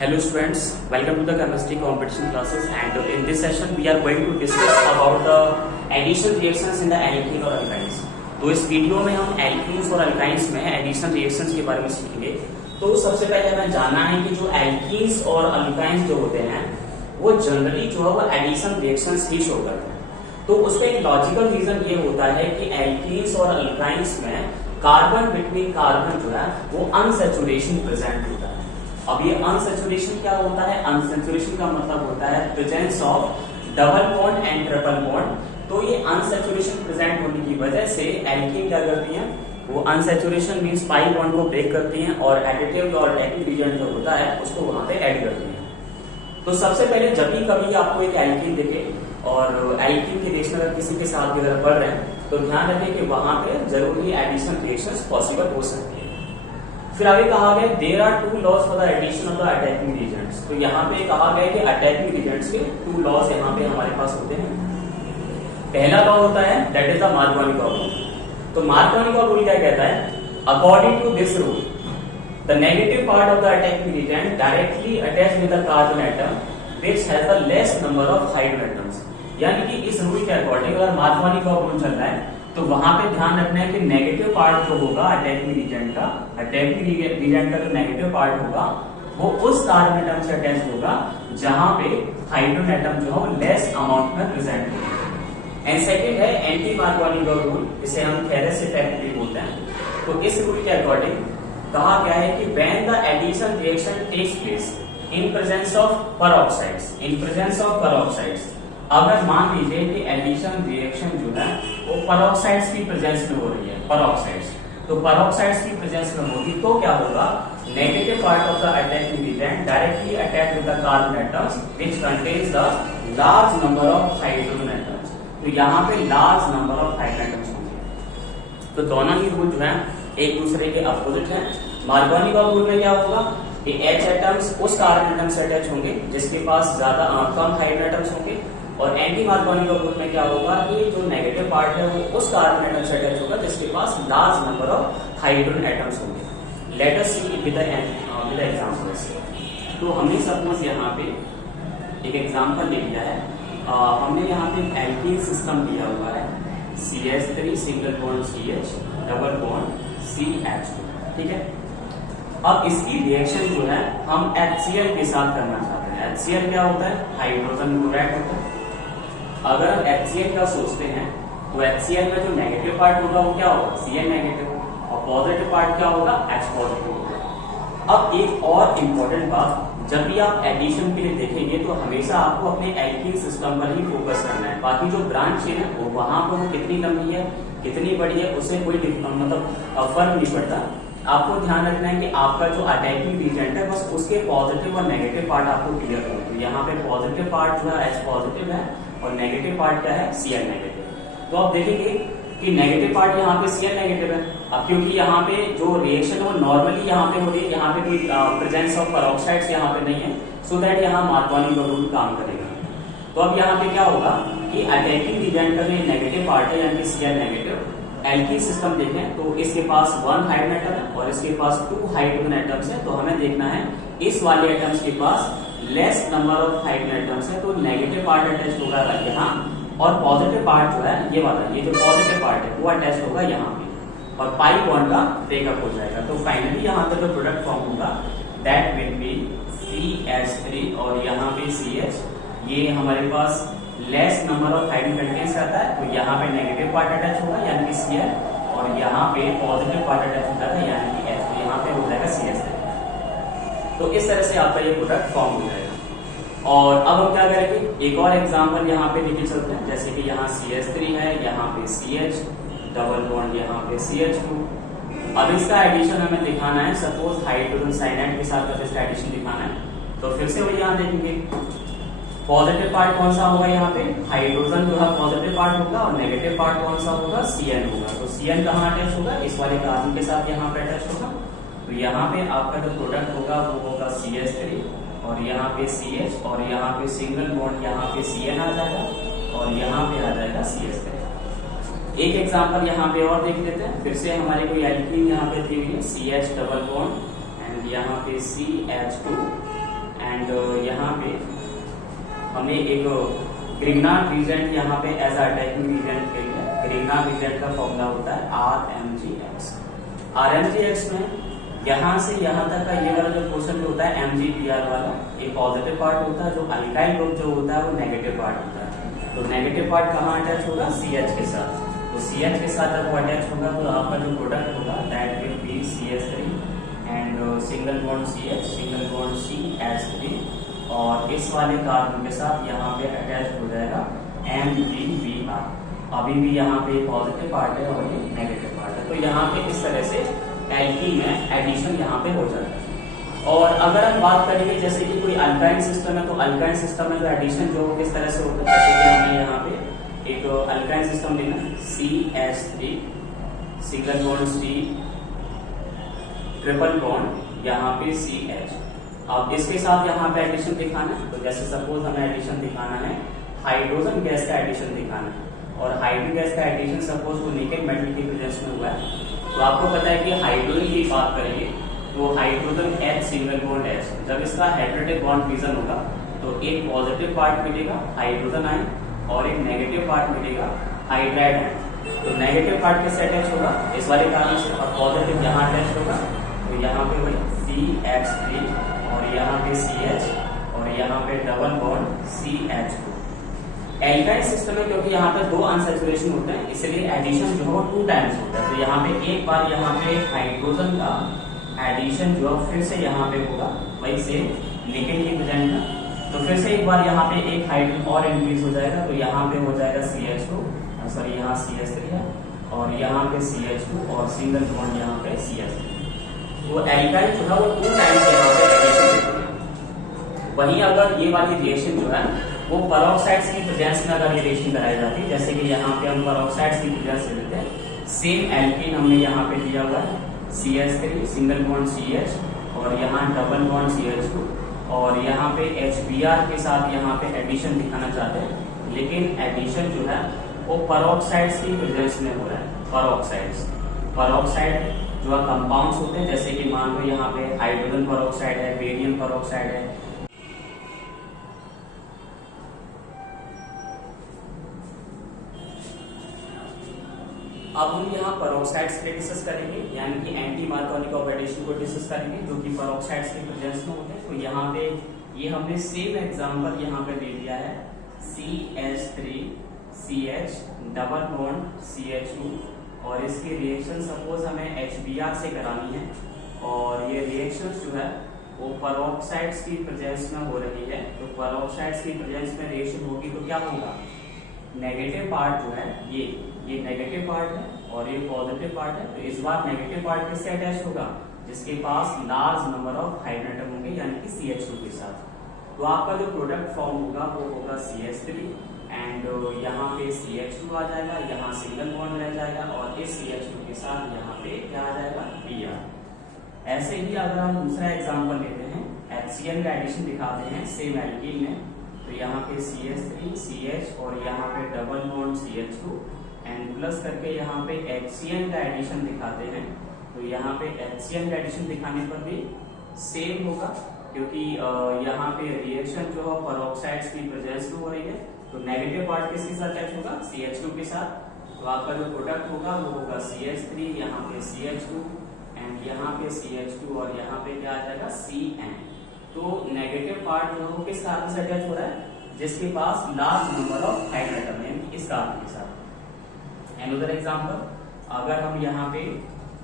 Hello students, welcome to the chemistry competition classes and in this session we are going to discuss about the addition reactions in the alkene और alkynes। तो इस video में हम alkenes और alkynes में addition reactions के बारे में सीखेंगे। तो सबसे पहले हमें जानना है कि जो alkenes और alkynes जो होते हैं वो जनरली जो है वो addition reactions ही शो करते हैं। तो उसका एक लॉजिकल रीजन ये होता है कि alkenes और alkynes में कार्बन बिटवीन कार्बन जो है वो अनसैचुरेशन प्रेजेंट होता है। अब ये अनसैचुरेशन क्या होता है? अनसैचुरेशन का मतलब होता है presence of double bond and triple bond. तो ये अनसैचुरेशन प्रेजेंट होने की वजह से एल्कीन क्या करती हैं, वो अनसैचुरेशन मींस पाई बॉन्ड को ब्रेक करती हैं और एडिटिव और एक्टिव रिएजेंट जो होता है उसको वहां पे ऐड करती हैं। तो सबसे पहले जब भी कभी आपको एक एल्कीन दिखे और एल्कीन के रिएक्शन अगर किसी के साथ भी अगर पढ़ रहे हैं तो ध्यान रखें कि वहां पे जरूर ही एडिशन रिएक्शंस पॉसिबल हो सकती है। फिर आगे कहा गया there are two laws for the addition of the attacking reagents. तो यहाँ पे कहा गया कि अटैकिंग रिएजेंट्स के टू लॉज यहाँ पे हमारे पास होते हैं। पहला लॉ होता है दैट इज द मार्कोनी का रूल। तो मार्कोनी का रूल क्या कहता है? According to this rule the negative part of the attacking reagent directly attach with the carbon atom which has the less number of hydrogen atoms. यानी कि इस rule के अकॉर्डिंग अगर मार्कोनी का रूल चल रहा है तो वहां पे ध्यान रखना है कि नेगेटिव पार्ट जो होगा अटैकिंग रिएजेंट का जो नेगेटिव पार्ट होगा वो उस कार्बन एटम से अटैच होगा जहां पे हाइड्रोजन एटम जो है वो लेस अमाउंट में प्रेजेंट होगा। एंड सेकंड है एंटी मार्कोनी का रूल, इसे हम थेरेस इफेक्ट भी बोलते हैं। तो इस रूल के अकॉर्डिंग कहा गया है कि when the addition reaction takes place in presence of peroxides, अगर मान लीजिए कि एडिशन रिएक्शन जो है वो पेरोक्साइड्स की प्रेजेंस में हो रही है, तो पेरोक्साइड्स की प्रेजेंस में होगी तो क्या होगा? Negative part of the attacking reagent directly attach with the carbon atoms which contains the large number of hydrogen atoms. तो यहाँ पे large number of hydrogen atoms होंगे। तो दोनों ही रूल जो है एक दूसरे के अपोजिट है। मार्कोनी का रूल में क्या होगा कि H एटम्स उस कार्बन एटम से अटैच होंगे जिसके पास ज्यादा कम हाइड्रोजन एटम्स होंगे, और एंटी मार्कोनी का रूल में क्या होगा कि जो नेगेटिव पार्ट है वो उस कार्बन एटम से अटैच होगा जिसके पास large number of hydrogen atoms होंगे। Let us see with examples. तो हमने सपोज यहाँ पे एक एग्जांपल ले लिया है। हमने यहाँ पे एल्कीन सिस्टम लिया हुआ है CH3 single bond CH double bond CH2, ठीक है। अब इसकी रिएक्शन जो है हम HCl के साथ करना चाहते हैं। HCl क्या होता है? हाइड्रोजन क्लोराइड होता है। अगर हम HCl का सोचते हैं तो HCl में जो नेगेटिव पार्ट होगा वो क्या होगा? Cl नेगेटिव, और पॉजिटिव पार्ट क्या होगा? H पॉजिटिव होगा। अब एक और इम्पोर्टेंट बात, जब भी आप एडिशन के लिए देखेंगे तो हमेशा आपको अपने एल्कीन सिस्टम पर ही फोकस करना है। बाकी जो ब्रांच चेन है वो वहां पर वो कितनी लंबी है कितनी बड़ी है उससे कोई मतलब फर्क नहीं पड़ता। आपको ध्यान रखना है कि आपका जो अटैकिंग रिएजेंट है बस उसके पॉजिटिव और नेगेटिव पार्ट आपको क्लियर हो। तो यहाँ पे पॉजिटिव पार्ट जो है H पॉजिटिव है और नेगेटिव पार्ट क्या है? Cl negative. तो आप देखेंगे कि नेगेटिव पार्ट यहाँ पे Cl नेगेटिव है। अब क्योंकि यहाँ पे जो रिएक्शन वो नॉर्मली यहाँ पे हो रही है, यहाँ पे कोई प्रेजेंस ऑफ पेरोक्साइड्स यहाँ पे नहीं है, सो दैट यहाँ मार्कोनी का रूल काम करेगा। तो अब यहाँ पे क्या होगा कि अटैकिंग रिएजेंट का जो नेगेटिव पार्ट है यानी Cl नेगेटिव, एल्कीन सिस्टम देखें तो इसके पास 1 हाइड्रोजन एटम है और इसके पास 2 हाइड्रोजन एटम्स है। तो हमें देखना है इस वाले एटम्स के पास less number of hydrogen atoms है, तो नेगेटिव पार्ट अटैच होगा यहाँ और पॉजिटिव पार्ट जो है ये वाला, ये जो पॉजिटिव पार्ट है वो अटैच होगा यहाँ पे और पाई बॉन्ड का ब्रेकअप हो जाएगा। तो फाइनली यहाँ पे जो प्रोडक्ट फॉर्म होगा दैट विल बी CH3 और यहाँ पे CH, ये हमारे पास less number of hydrogen contains रहता है। तो यहाँ पे नेगेटिव पार्ट अटैच होगा यानी कि Cl और यहाँ पे पॉजिटिव पार्ट अटैच होता है यानी कि H, तो यहाँ पे हो जाएगा CH3। तो इस तरह से आपका ये प्रोडक्ट फॉर्म हो जाएगा। और अब हम क्या करेंगे, एक और एग्जांपल यहाँ पे लेके चलते हैं। जैसे कि यहाँ CH3 है, यहाँ पे CH डबल बॉन्ड, यहाँ पे CH2। अब इसका एडिशन हमें दिखाना है, सपोज हाइड्रोजन साइनाइड के साथ अगर इसका एडिशन दिखाना है तो फिर से वही यहाँ देखेंगे पॉजिटिव पार्ट कौन सा होगा, यहाँ पे हाइड्रोजन जो है पॉजिटिव पार्ट होगा और नेगेटिव पार्ट कौन सा होगा? Cl होगा। तो Cl कहाँ अटैच होगा? इस वाले कार्बन के साथ यहाँ पे अटैच होगा। तो यहाँ पे आपका जो प्रोडक्ट होगा वो होगा CH3 और यहाँ पे CH और यहाँ पे सिंगल बॉन्ड यहाँ पे Cl आ जाएगा और यहाँ पे आ जाएगा CH3। एक एग्जांपल यहाँ पे और देख लेते हैं। फिर से हमारे कोई एल्कीन यहाँ पे दी हुई है CH डबल बॉन्ड एंड यहाँ पे CH2 एंड यहाँ पे हमने एक ग्रिग्नार्ड रीजेंट यहाँ पे एज अटैकिंग रीजेंट के लिए ग्रिग्नार्ड रीजेंट का फॉर्मूला होता है RMGX। RMGX में यहाँ से यहाँ तक का ये वाला जो पोर्शन होता है MgPr वाला, एक पॉजिटिव पार्ट होता है, जो अल्काइल ग्रुप जो होता है वो नेगेटिव पार्ट होता है। तो नेगेटिव पार्ट कहाँ अटैच होगा? CH के साथ। तो CH के साथ जब वो अटैच होगा तो आपका जो प्रोडक्ट होगा that will be CH3 and single bond CH, single bond CH3, और इस वाले कार्बन के साथ यहाँ पे अटैच हो जाएगा MgBr। अभी भी यहाँ पे पॉजिटिव पार्ट है और ये नेगेटिव पार्ट है। तो यहाँ पे इस तरह से एल्कीन में एडिशन यहाँ पे हो जाता है। और अगर हम बात करेंगे जैसे कि कोई अल्काइन सिस्टम है, तो अल्काइन सिस्टम में जो एडिशन जो किस तरह से होता है, जैसे कि हमने यहाँ पे एक अल्काइन सिस्टम लेना, CH3 single bond C triple bond यहाँ पे CH। अब इसके साथ यहाँ पे एडिशन दिखाना है, तो जैसे सपोज हमें एडिशन दिखाना है हाइड्रोजन गैस का एडिशन दिखाना है, और हाइड्रोजन गैस का एडिशन सपोज वो निकेल मेटल की प्रेजेंस में हुआ है। तो आपको पता है कि हाइड्रोजन की बात करेंगे तो hydrogen H single bond H, जब इसका हाइड्रोजन बॉन्ड फ्यूजन होगा तो एक पॉजिटिव पार्ट मिलेगा हाइड्रोजन आयन और एक नेगेटिव पार्ट मिलेगा हाइड्राइड आयन। तो नेगेटिव पार्ट किससे अटैच होगा? इस वाले कारण से, और पॉजिटिव यहाँ अटैच होगा। तो यहाँ पे वही CH3 और यहाँ पे CH और यहाँ पे double bond CH2। Alkyl system में क्योंकि यहाँ पे दो अनसैचुरेशन होते हैं, इसलिए एडिशन जो है वो 2 टाइम्स होता है। तो यहाँ पे एक बार यहाँ पे हाइड्रोजन का एडिशन जो है फिर से यहाँ पे होगा, वही से निकेल की प्रेजेंट में। तो फिर से एक बार यहाँ पे एक हाइड्रोजन और इंक्रीज हो जाएगा, तो यहाँ पे हो जाएगा CH2, सॉरी यहाँ CH3 है और यहाँ पे CH2 और सिंगल बॉन्ड यहाँ पे CH3। तो एल्काइल जो है वो 2 टाइम्स यहाँ पे एडिशन होती है। वहीं अगर ये वाली रिएक्शन जो है वो पेरोक्साइड्स की प्रेजेंस में अगर रिएक्शन कराई जाती है, जैसे कि यहाँ पे हम पेरोक्साइड्स की प्रेजेंस लेते हैं, सेम एल्कीन हमने यहाँ पे दिया हुआ है CH3 सिंगल बॉन्ड CH और यहाँ डबल बॉन्ड CH2, और यहाँ पे HBr के साथ यहाँ पे एडिशन दिखाना चाहते हैं, लेकिन एडिशन जो है वो पेरोक्साइड्स की प्रेजेंस में हो रहा है। पेरोक्साइड जो है कंपाउंड्स होते हैं, जैसे कि मान लो यहाँ पे हाइड्रोजन पेरोक्साइड है, बेरियम पेरोक्साइड है। अब हम यहाँ पेरोक्साइड्स पे डिस्कस करेंगे, यानी कि एंटी मार्कोनिक ऑफ एडिशन को डिस्कस करेंगे, जो कि पेरोक्साइड्स के प्रेजेंस में होते हैं। तो यहाँ पे ये हमने सेम एग्जांपल यहाँ पे ले लिया है CH3 CH double bond CH2, और इसकी रिएक्शन सपोज हमें HBr से करानी है, और ये रिएक्शन जो है वो पेरोक्साइड्स की प्रेजेंस में हो रही है। तो पेरोक्साइड्स की प्रेजेंस में रिएक्शन होगी तो क्या होगा? नेगेटिव पार्ट जो है ये नेगेटिव पार्ट है और ये पॉजिटिव पार्ट है। तो इस बार नेगेटिव पार्ट किससे अटैच होगा? जिसके पास लार्ज नंबर ऑफ हाइड्रोजन होंगे, यानी कि CH2 के साथ। तो आपका जो प्रोडक्ट फॉर्म होगा वो होगा CH3 एंड यहाँ पे CH2 आ जाएगा, यहाँ सिंगल बॉन्ड रह जाएगा, और इस CH2 के साथ यहाँ पे क्या आ जाएगा? Br। ऐसे ही अगर हम दूसरा एग्जाम्पल लेते हैं, HCl का एडिशन दिखाते हैं सेम एल्कीन में, तो यहाँ पे CH3 CH और यहाँ पे double bond CH2 and plus करके यहाँ पे HCl का एडिशन दिखाते हैं। तो यहाँ पे HCl का एडिशन दिखाने पर भी सेम होगा, क्योंकि यहाँ पे रिएक्शन जो है पेरोक्साइड्स की प्रेजेंस में हो रही है। तो नेगेटिव पार्ट किसके साथ अटैच होगा? CH2 के साथ। तो आपका जो प्रोडक्ट होगा वो होगा CH3, यहाँ पे CH2 एंड यहाँ पे CH2 और यहाँ पे क्या आ जाएगा? CN। तो नेगेटिव पार्ट जो है वो किस कार्बन से अटैच हो रहा है? जिसके पास लार्ज नंबर ऑफ हाइड्रोजन है, इस कार्बन के साथ। अनदर एग्जांपल, अगर हम यहाँ पे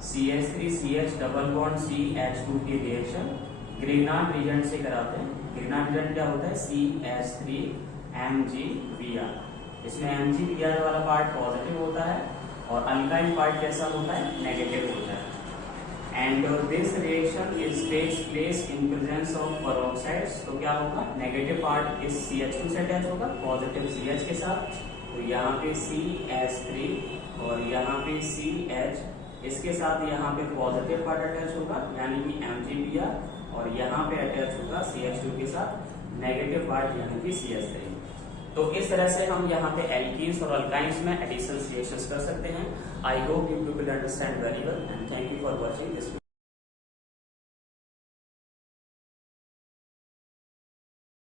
CH3 CH double bond CH2 की रिएक्शन ग्रिग्नार्ड रीजेंट से कराते हैं। ग्रिग्नार्ड रीजेंट क्या होता है? CH3 MgBr। इसमें MgBr वाला पार्ट पॉजिटिव होता है और अल्काइल पार्ट कैसा होता है? नेगेटिव होता है। And this reaction is takes place in presence of peroxides. तो क्या होगा? नेगेटिव पार्ट इस CH2 से अटैच होगा, पॉजिटिव CH के साथ। तो यहाँ पे CH3 और यहाँ पे CH, इसके साथ यहाँ पे पॉजिटिव पार्ट अटैच होगा, यानी कि MgBr, और यहाँ पे अटैच होगा CH2 के साथ नेगेटिव पार्ट, यानी कि CH3। तो इस तरह से हम यहाँ पे एल्कीन्स और अल्काइन्स में एडिशन रिएक्शंस कर सकते हैं। I hope you people understand very well and thank you for watching this.